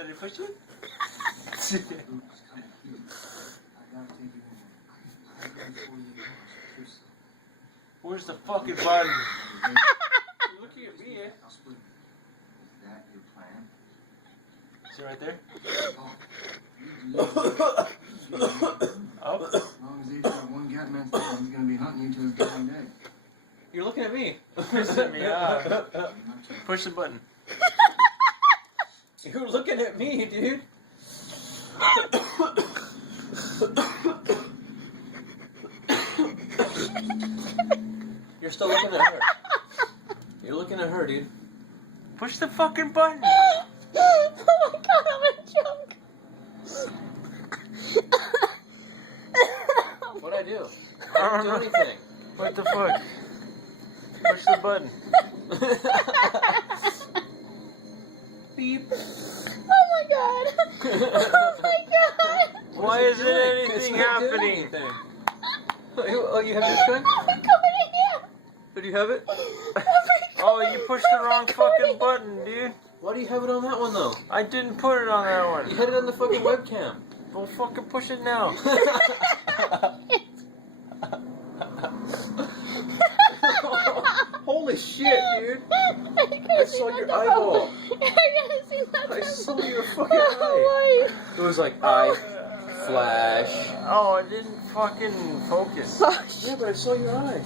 Did I push it? Where's the fucking button? You're looking at me, eh? Is it right there? Oh. As long as each one cat messed up, he's gonna be hunting you till his dying day. You're looking at me. Pissing me off. Push the button. You're looking at me, dude. You're still looking at her. You're looking at her, dude. Push the fucking button. Oh my god, I'm gonna choke. What'd I do? I I don't didn't do know. anything. What the fuck? Push the button. Beep. Oh my god. Oh my god. Why isn't doing? It's anything not doing happening? anything. Oh, you have this gun? Oh, we're coming in here. Do you have it? Oh, you pushed the wrong fucking button, dude. Why do you have it on that one, though? I didn't put it on that You one. had it on the fucking webcam. Well, fucking push it now. Holy shit, dude. I saw your eyeball. I saw your fucking eye. It was like eye, flash. Oh, it didn't fucking focus. Yeah, but I saw your eye.